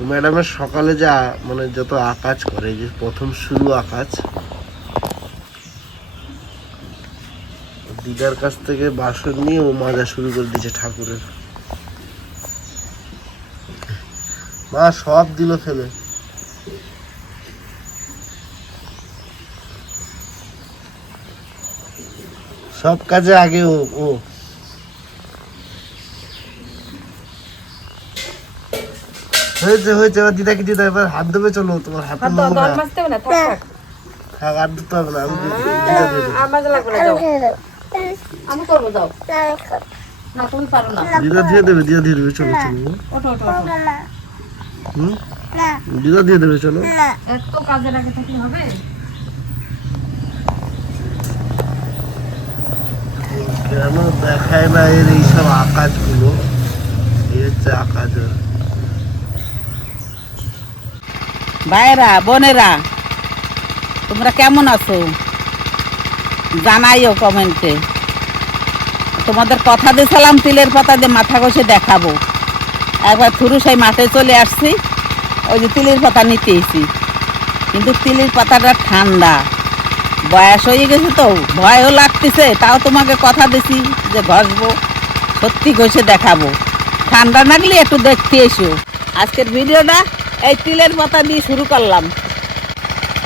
তো ম্যাডামের সকালে যা মানে যত আকাজ করে, যে প্রথম শুরু আকাজ দিদার কাছ থেকে বাসন নিয়ে ও মাজা শুরু করে দিয়েছে ঠাকুরের। মা সব দিল ফেলে। সব কাজে আগে ও ও। হয়েছে হয়েছে এবার দিদাকে দিদা এবার হাত দেবে চলো তোমার হাত হবে না, থাক, থাক। থাক আর দিতে হবে না আমি দিদা আর মাজা লাগবে না, যাও। আমি করব, যাও। না, তুমি পারো না। দিদা দিয়ে দেবে দিদা দিয়ে দেবে চলো চলো ওঠো, ওঠো, ওঠো। হুম দিদা দিয়ে দেবে চলো এত আগে থাকলে হবে? কেন দেখায় না এর এইসব আকাজগুলো এই হচ্ছে আকাজ ওর। ভাইরা বোনেরা, তোমরা কেমন আছো? জানাইও কমেন্টে। তোমাদের কথা দিয়েছিলাম তিলের পাতা দিয়ে মাথা ঘষে দেখাবো। একবার থুরুসাই মাঠে চলে আসছি, ওই যে তিলের পাতা নিতে এসি কিন্তু তিলের পাতাটা ঠান্ডা। বয়স হয়ে গেছে তো, ভয়ও লাগতেছে, তাও তোমাকে কথা দিছি যে ঘষবো, সত্যি ঘষে দেখাবো। ঠান্ডা লাগলে একটু দেখতে এসো। আজকের ভিডিওটা এই তিলের পাতা দিয়ে শুরু করলাম।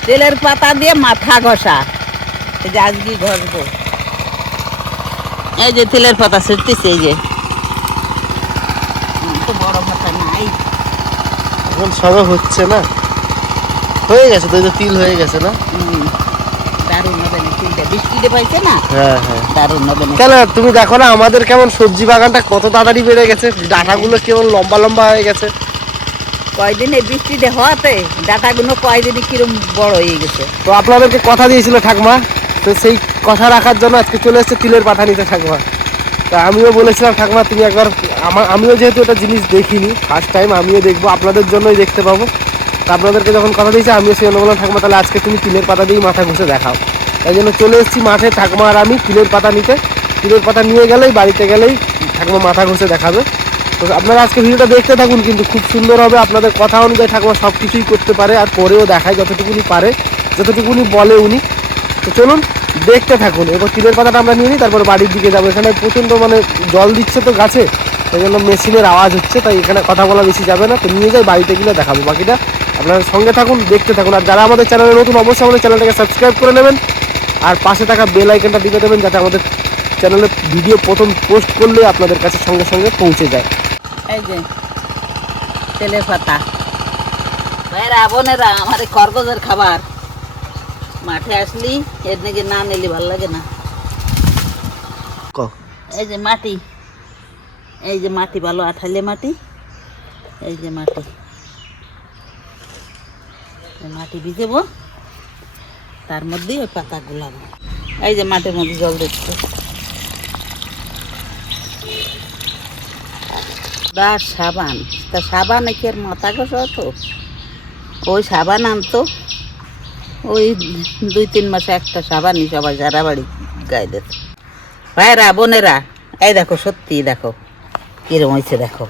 তেলের পাতা দিয়ে মাথা ঘষা। এই যে আজকে ঘষবো? এই যে তেলের পাতা ছিটতেছে এই যে। তো বড় পাতা নাই। এখন সবে হচ্ছে না? হয়ে গেছে তো এই যে তিল হয়ে গেছে না? হুম, দারুণ হবে না তিলটা। বৃষ্টিতে পাইছে না? হ্যাঁ হ্যাঁ। দারুণ হবে না। কেন তুমি দেখো না আমাদের কেমন সবজি বাগানটা কত তাড়াতাড়ি বেড়ে গেছে ডাটাগুলো কেমন লম্বা লম্বা হয়ে গেছে। কয়দিন এই বৃষ্টিতে হওয়াতে ডাটাগুলো কয়দিনে কিরম বড় হয়ে গেছে? তো আপনাদেরকে কথা দিয়েছিল ঠাকমা, তো সেই কথা রাখার জন্য আজকে চলে এসেছে তিলের পাঠা নিতে ঠাকমা। তা আমিও বলেছিলাম, ঠাকমা, তুমি একবার আমার আমিও যেহেতু এটা জিনিস দেখিনি ফার্স্ট টাইম আমিও দেখব, আপনাদের জন্যই দেখতে পাবো। তা আপনাদেরকে যখন কথা দিয়েছি, আমিও সেই জন্য বললাম, ঠাকমা, তাহলে আজকে তুমি তিলের পাতা দিয়েই মাথা ঘষে দেখাও। তাই জন্য চলে এসেছি মাঠে ঠাকমা আর আমি তিলের পাতা নিতে। তিলের পাতা নিয়ে গেলেই, বাড়িতে গেলেই ঠাকমা মাথা ঘষে দেখাবে। তো আপনারা আজকে ভিডিওটা দেখতে থাকুন, কিন্তু খুব সুন্দর হবে। আপনাদের কথা অনুযায়ী ঠাকুমা সব কিছুই করতে পারে, আর করেও দেখায় যতটুকুনি পারে, যতটুকুনি বলে উনি। তো চলুন, দেখতে থাকুন। এবার তিলের পাতাটা আমরা নিয়ে নিই, তারপর বাড়ির দিকে যাব। এখানে প্রচণ্ড মানে জল দিচ্ছে তো গাছে, সেই জন্য মেশিনের আওয়াজ হচ্ছে, তাই এখানে কথা বলা বেশি যাবে না। তো নিয়ে যাই বাড়িতে গেলে দেখাবো বাকিটা। আপনারা সঙ্গে থাকুন, দেখতে থাকুন। আর যারা আমাদের চ্যানেলে নতুন, অবশ্যই আমাদের চ্যানেলটাকে সাবস্ক্রাইব করে নেবেন। আর পাশে থাকা বেল আইকনটা দিতে দেবেন, যাতে আমাদের চ্যানেলে ভিডিও প্রথম পোস্ট করলে আপনাদের কাছে সঙ্গে সঙ্গে পৌঁছে যায়। এই যে পাতা। ভাইরা বোনেরা আমার এই খরগোজের খাবার। মাঠে আসলি এর নাকি না নিলে ভালো লাগে না। ক? এই যে মাটি। এই যে মাটি ভালো আঠালে মাটি। এই যে মাটি। ভিজেবো। তার মধ্যেই ওই পাতা গুলাবো এই যে মাটির মধ্যে জল দিচ্ছে। দার সাবান? তা সাবান কি আর মাথা ঘষা তো ওই সাবান আনতো। ওই দুই তিন মাসে একটা সাবানই সবাই সারা বাড়ি গায়ে দিত। ভাইরা বোনেরা এই দেখো সত্যি দেখো কিরম হয়েছে দেখো।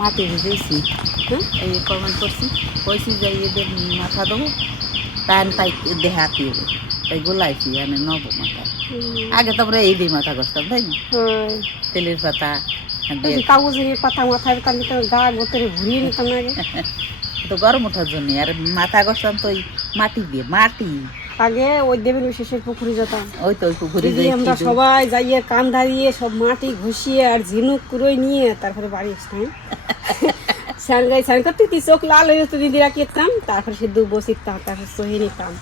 মাটি ভিজেছি হ্যাঁ এই কমেন্ট করছি কইছি যে এদের মাথা দেবো তাই তাই দেহে হাতিয়ে তাই গোলাইছি মানে নব মাথা আগে তো আমরা এই দিয়ে মাথা ঘষতাম তাই না? তেলের পাতা কাগজের পাতা মাথায় কালি তো গা গোতরে ঘুরিয়ে নিতাম আগে তো গরম ওঠার জন্য আর মাথা তো মাটি দিয়ে মাটি। আগে ওই দেবেন শেষের পুকুরে যেতাম। ওই তো ওই পুকুরে আমরা সবাই যাইয়ে কান সব মাটি ঘষিয়ে আর ঝিনুক কুড়োই নিয়ে তারপরে বাড়ি আসতাম। স্নান গাই স্নান করতে কি চোখ লাল হয়ে যেত দিদি রাখিতাম তারপরে সে দু বসিতাম তারপরে সহে নিতাম।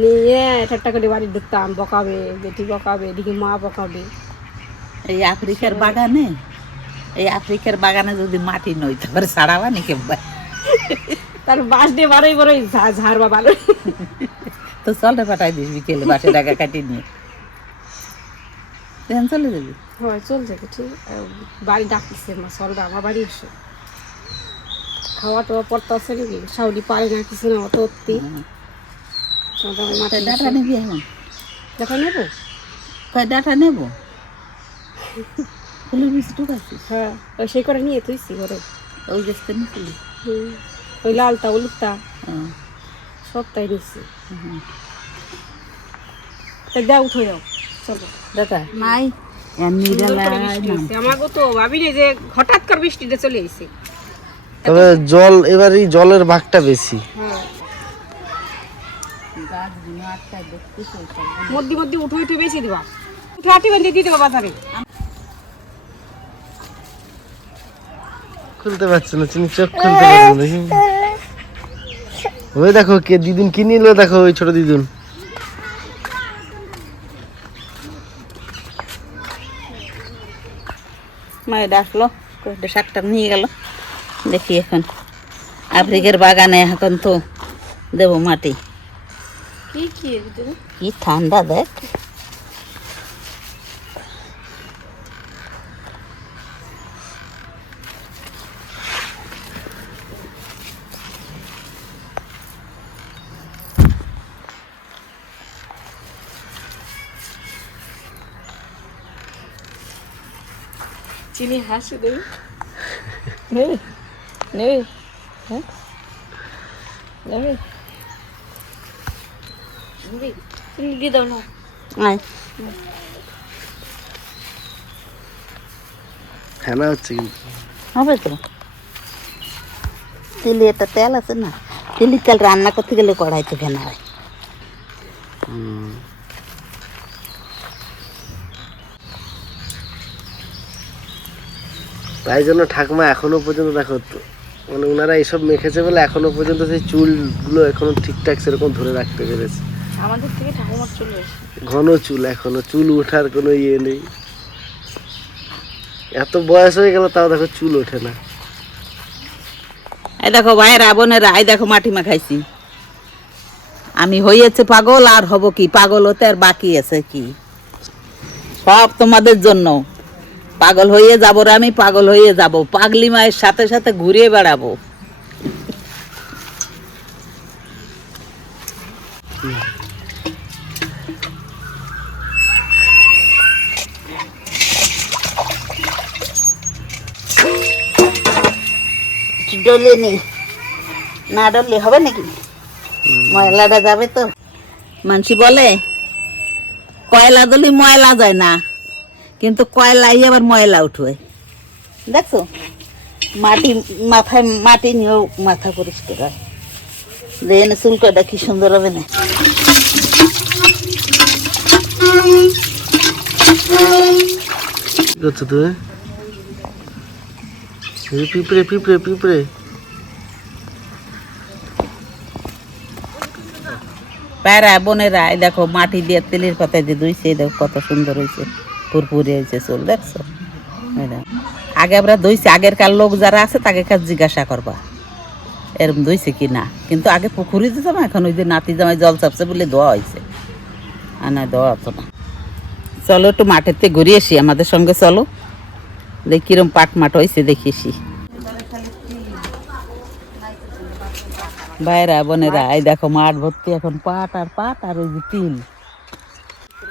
নিয়ে একটা করে বাড়ি ঢুকতাম বকাবে বেটি বকাবে এদিকে মা বকাবে। এই আফ্রিকার বাগানে? এই আফ্রিকার বাগানে যদি মাটি নই তারপরে ছাড়াবা নাকি তার বাস দিয়ে বারোই বারোই ঝাড় বা ভালো তো চলে পাঠাই দিস বিকেলে বাসে টাকা কাটিয়ে নিয়ে। চলে যাবি? হয় চলছে তো ঠিক। বাড়ি ডাকতেছে মা সলদা আমার বাড়ি এসো। খাওয়া টাওয়া পড়তে আসে নাকি? সাউদি পারে না কিছু না অত অত্তি ডাটা নেবি এখন? দেখা নেব? কয় ডাটা নেব? ফুলের বীজ হ্যাঁ ওই সেই করে নিয়ে তুইছি ঘরে ওই গাছটা নিয়েছিলি ওই লালটা হলুদটা। সবটাই নিচ্ছি উঠে যাও চলো দাদা নাই এমনি আমাকে তো ভাবি না যে হঠাৎ করে বৃষ্টিটা চলে এসে তবে জল এবার এই জলের ভাগটা বেশি হ্যাঁ মধ্যে মধ্যে উঠে উঠে বেশি দিবা উঠে আটি বেঁধে দিয়ে দেবো বাজারে খুলতে পারছে না চিনি চোখ খুলতে পারছে না দেখি। ওই দেখো কে দিদুন কি নিল দেখো ওই ছোট দিদুন। মায়ের ডাকলো কয়েকটা শাকটা নিয়ে গেল। দেখি এখন আফ্রিকার বাগানে এখন তো দেবো মাটি। কি কি কি ঠান্ডা দেখ। চিনি হাসি দেবে নেবে নেবে হ্যাঁ? নেবে দিয়ে দাও না। আয় ফেনা হচ্ছে কিন্তু। হবে তো। তেলে একটা তেল আছে না তেলের তেল রান্না করতে গেলে কড়াইতে ফেনা হয় তাই জন্য ঠাকুমা এখনও পর্যন্ত দেখো তো মানে ওনারা এইসব মেখেছে বলে এখনও পর্যন্ত সেই চুলগুলো এখনও ঠিকঠাক সেরকম ধরে রাখতে পেরেছে। আমাদের থেকে ঠাকুমার চলে ঘন চুল এখনও চুল ওঠার কোনো ইয়ে নেই। এত বয়স হয়ে গেল তাও দেখো চুল ওঠে না। এই দেখো ভাইয়েরা বোনেরা এই দেখো মাটি মাখাইছি। আমি হইয়াছে পাগল আর হব কি? পাগল হতে আর বাকি আছে কি? সব তোমাদের জন্য। পাগল হয়ে যাব রে আমি পাগল হয়ে যাব। পাগলি মায়ের সাথে সাথে ঘুরে বেড়াবো। ডলে নেই না ডললে হবে নাকি? ময়লাটা যাবে তো। মানসি বলে কয়লা দলি ময়লা যায় না। কিন্তু কয়লাই আবার ময়লা উঠবে। দেখো মাটি মাথায় মাটি নিয়েও মাথা পরিষ্কার হয়। দেন চুলকাটা কি সুন্দর হবে না? করছ তুমি? পিঁপড়ে পিঁপড়ে পিঁপড়ে। প্যারা বোনেরা দেখো মাটি দিয়ে তেলের পাতায় দিয়ে ধুইছে দেখো কত সুন্দর হয়েছে পুরপুরি হয়েছে চুল, দেখছ? আগে আমরা ধুইছি আগেরকার লোক যারা আছে তাকে কাছে জিজ্ঞাসা করবা। এরম ধুইছে কি না? কিন্তু আগে পুকুরি দিতাম এখন ওই যে নাতি জামাই জল চাপছে বলে ধোয়া হয়েছে আর না ধোয়া হতো না। চলো একটু মাঠেতে ঘুরে আসি, আমাদের সঙ্গে চলো। দেখি কিরম পাট মাঠ হয়েছে দেখি আসি। বাইরা বোনেরা, এই দেখো মাঠ ভর্তি এখন পাট আর পাট আর ওই যে তিল।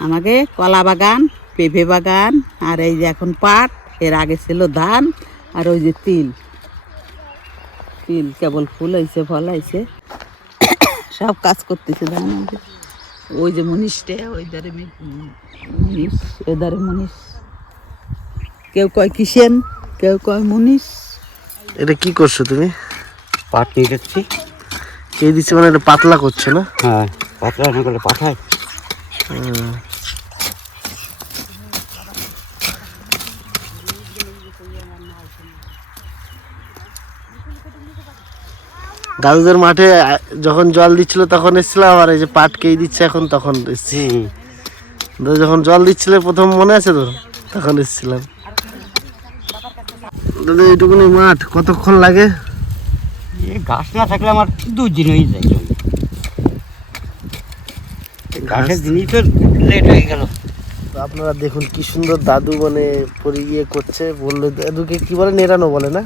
আমাকে কলা বাগান পেঁপে বাগান আর এই যে এখন পাট এর আগে ছিল ধান আর ওই যে তিল। তিল কেবল ফুল হয়েছে ফল হয়েছে সব কাজ করতেছে ধান ওই যে মনীষটা ওই ধারে মনীষ ওই ধারে মনীষ কেউ কয় কিষেন কেউ কয় মনীষ এটা কি করছ তুমি? পাট নিয়ে যাচ্ছি। কে দিচ্ছে মানে এটা পাতলা করছ না? হ্যাঁ পাতলা করলে পাঠায়। দাদুদের মাঠে যখন জল দিচ্ছিল তখন এসেছিলাম আর এই যে পাট কেই দিচ্ছে এখন তখন এসছি। হুম যখন জল দিচ্ছিল প্রথম মনে আছে তো? তখন এসেছিলাম। দাদা এইটুকুনি মাঠ কতক্ষণ লাগে? গাছ না থাকলে আমার দুদিন হয়ে যায়। গাছের দিনই তো লেট হয়ে গেল। তো আপনারা দেখুন কি সুন্দর দাদু মানে পরি ইয়ে করছে বলল দাদুকে কি বলে? নেড়ানো বলে না?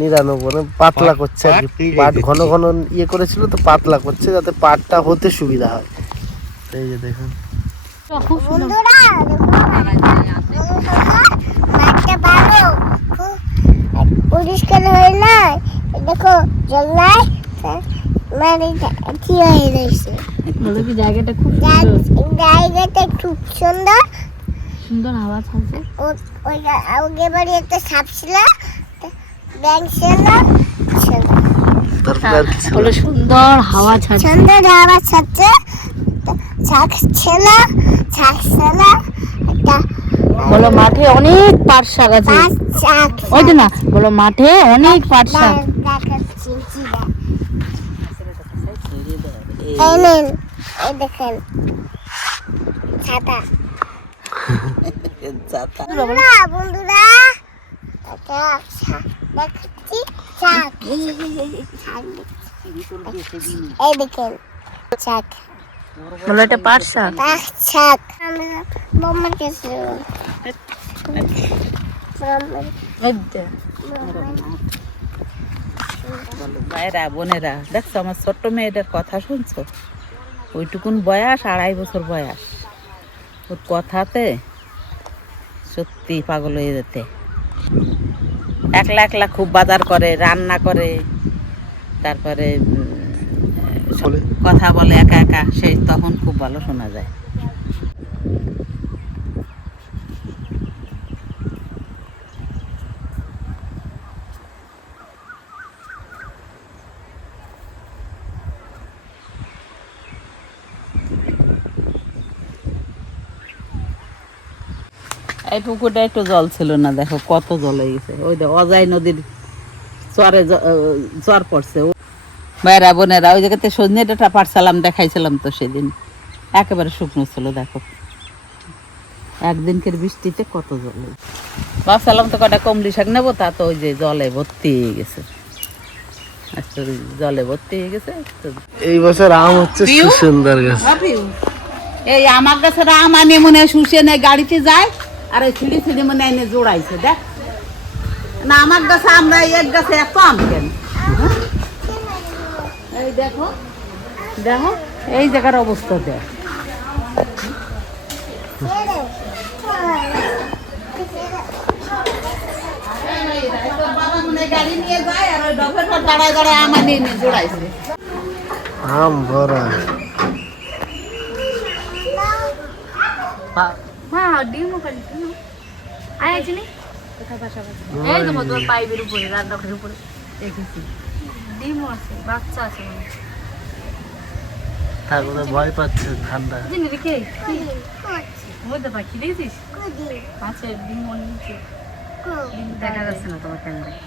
নিরানো। মানে পাতলা করছে আর কি। পাট। ঘন ঘন ইয়ে করেছিল তো পাতলা করছে যাতে পাটটা হতে সুবিধা হয়। এই যে দেখুন। পরিষ্কার হয় না দেখো জল্লাই মানে কি হয়ে রয়েছে? বলো কি জায়গাটা খুব জায়গাটা খুব সুন্দর। সুন্দর হাওয়া ছাড়ছে ও- ওই আগে বাড়ি একটা সাপ ছিল। ব্যাংক ছিল। তারপরে আর কিছু বলো সুন্দর হাওয়া ছাড়ছে সুন্দর ছাড়ছে ছাক ছিল ছাক ছিল। একটা বলো মাঠে অনেক পাট শাক আছে। ওই না বলো মাঠে অনেক পাট শাক দেখাচ্ছি চিরা এই নিন এই দেখেন। ছাতা। বন্ধুরা বন্ধুরা এটা শাক দেখাচ্ছি। শাক এই দেখেন শাক বলো এটা পাট শাক? পাঁচ শাক। বোমা কিছু ভাইরা বোনেরা দেখছ আমার ছোট্ট মেয়েটার কথা শুনছো? ওইটুকুন বয়স আড়াই বছর বয়স। ওর কথাতে সত্যি পাগল হয়ে যেতে। একলা একলা খুব বাজার করে রান্না করে তারপরে সব কথা বলে একা একা সেই তখন খুব ভালো শোনা যায়। এই পুকুরটা একটু জল ছিল না দেখো কত জল হয়ে গেছে। ওই দেখো অজয় নদীর চরে চর পড়ছে। ভাইরা বোনেরা ওই জায়গাতে সজনে ডাটা পাঠছিলাম দেখাইছিলাম তো সেদিন। একেবারে শুকনো ছিল দেখো। একদিনকের বৃষ্টিতে কত জল। ভাবছিলাম তো কটা কমলি শাক নেব তা তো ওই যে জলে ভর্তি হয়ে গেছে। জলে ভর্তি হয়ে গেছে এই বছর আম হচ্ছে সুন্দর গাছ। এই আমার কাছে আম আনে মনে হয় শুষে নেয় গাড়িতে যায় আর ওই ছিঁড়ি ছিঁড়ি মনে এনে জোড়াইছে দেখ। না আমার গাছে আমরা এক গাছে এত আম কেন? হ্যাঁ? এই দেখো দেখো এই জায়গার অবস্থা দেখ। মনে গাড়ি নিয়ে যায় আর ওই ডফের দাঁড়ায় দাঁড়ায় আম আনিয়ে এনে জোড়াইছে আম ভরা হ্যাঁ ডিমও খালি আয় আছে নি এই তো তোমার পাইপের উপরে রান্নাঘরের উপরে। দেখেছি। ডিমও আছে বাচ্চা আছে ঠাকুরে ভয় পাচ্ছে ঠান্ডা। কে মধ্যে পাখি দেখেছিস? আছে ডিম মনে দেখা যাচ্ছে না তোমার ক্যামেরায়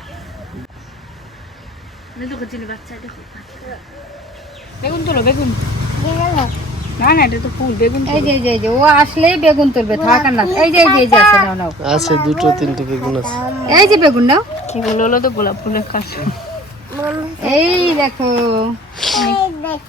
দেখো। চিনি বাচ্চা দেখো। বেগুন তোলো বেগুন। না না এটা তো ফুল বেগুন এই যে এই যে ও আসলেই বেগুন তুলবে থাক না। এই যে এই যে আছে নাও নাও। আছে দুটো তিনটে বেগুন আছে। এই যে বেগুন নাও। কি হলো তো গোলাপ ফুলের কাজ। এই দেখো।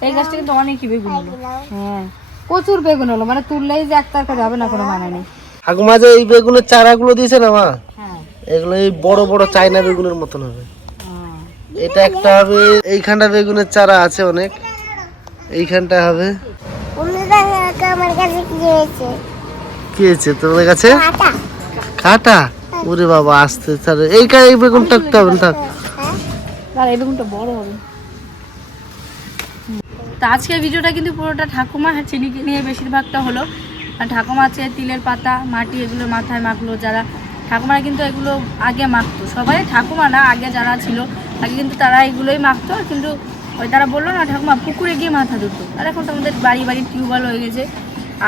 এই গাছটা কিন্তু অনেকই বেগুন হলো। হ্যাঁ। প্রচুর বেগুন হলো মানে তুললেই যে এক তরকারি হবে না কোনো মানে নেই। ঠাকুমা যে এই বেগুনের চারাগুলো দিয়েছে না মা? হ্যাঁ। এগুলো এই বড় বড় চাইনা বেগুনের মতন হবে। এটা একটা হবে এইখানটা বেগুনের চারা আছে অনেক। এইখানটা হবে আমার কাছে কি হয়েছে? কি হয়েছে তোমাদের কাছে? কাটা। ওরে বাবা আসতে তাহলে এই কা- এই বেগুন হবে থাক আর এই বেগুনটা বড় হবে। তো আজকের ভিডিওটা কিন্তু পুরোটা ঠাকুমা আর চিনিকে নিয়ে বেশিরভাগটা হলো। আর ঠাকুমা আছে তিলের পাতা মাটি এগুলো মাথায় মাখলো যারা। ঠাকুমারা কিন্তু এগুলো আগে মাখতো। সবাই ঠাকুমা না আগে যারা ছিল আগে কিন্তু তারা এগুলোই মাখতো। কিন্তু ওই তারা বলল, না, ঠাকুমা, পুকুরে গিয়ে মাথা ধুতো। আর এখন তো আমাদের বাড়ি বাড়ি টিউবওয়েল হয়ে গেছে।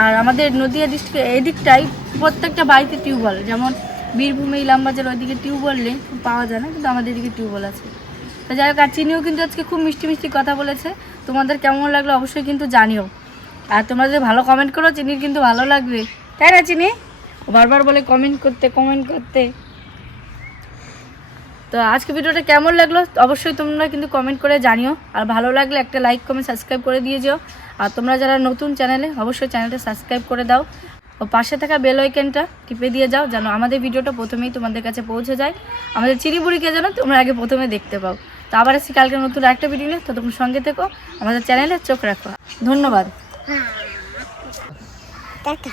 আর আমাদের নদীয়া ডিস্ট্রিক্টে এদিকটাই প্রত্যেকটা বাড়িতে টিউবওয়েল। যেমন বীরভূমে, ইলামবাজার ওইদিকে টিউবওয়েল নেই, পাওয়া যায় না, কিন্তু আমাদের এদিকে টিউবওয়েল আছে। তো যাই হোক, আর চিনিও কিন্তু আজকে খুব মিষ্টি মিষ্টি কথা বলেছে। তোমাদের কেমন লাগল অবশ্যই কিন্তু জানিও। আর তোমরা যদি ভালো কমেন্ট করো, চিনির কিন্তু ভালো লাগবে। তাই না, চিনি? বারবার বলে কমেন্ট করতে কমেন্ট করতে। তো আজকে ভিডিওটা কেমন লাগল? অবশ্যই তোমরা কিন্তু কমেন্ট করে জানিও। আর ভালো লাগলে একটা লাইক কমেন্ট সাবস্ক্রাইব করে দিয়ে যেও। আর তোমরা যারা নতুন চ্যানেলে অবশ্যই চ্যানেলটা সাবস্ক্রাইব করে দাও। ও পাশে থাকা বেল আইকনটা টিপে দিয়ে যাও, যেন আমাদের ভিডিওটা প্রথমেই তোমাদের কাছে পৌঁছে যায়। আমাদের চিরিবুড়িকে যেন তোমরা আগে প্রথমে দেখতে পাও। তো আবার আসি কালকে নতুন একটা ভিডিও নিয়ে, ততক্ষণ সঙ্গে থেকো, আমাদের চ্যানেলে চোখ রাখো। ধন্যবাদ। টাটা।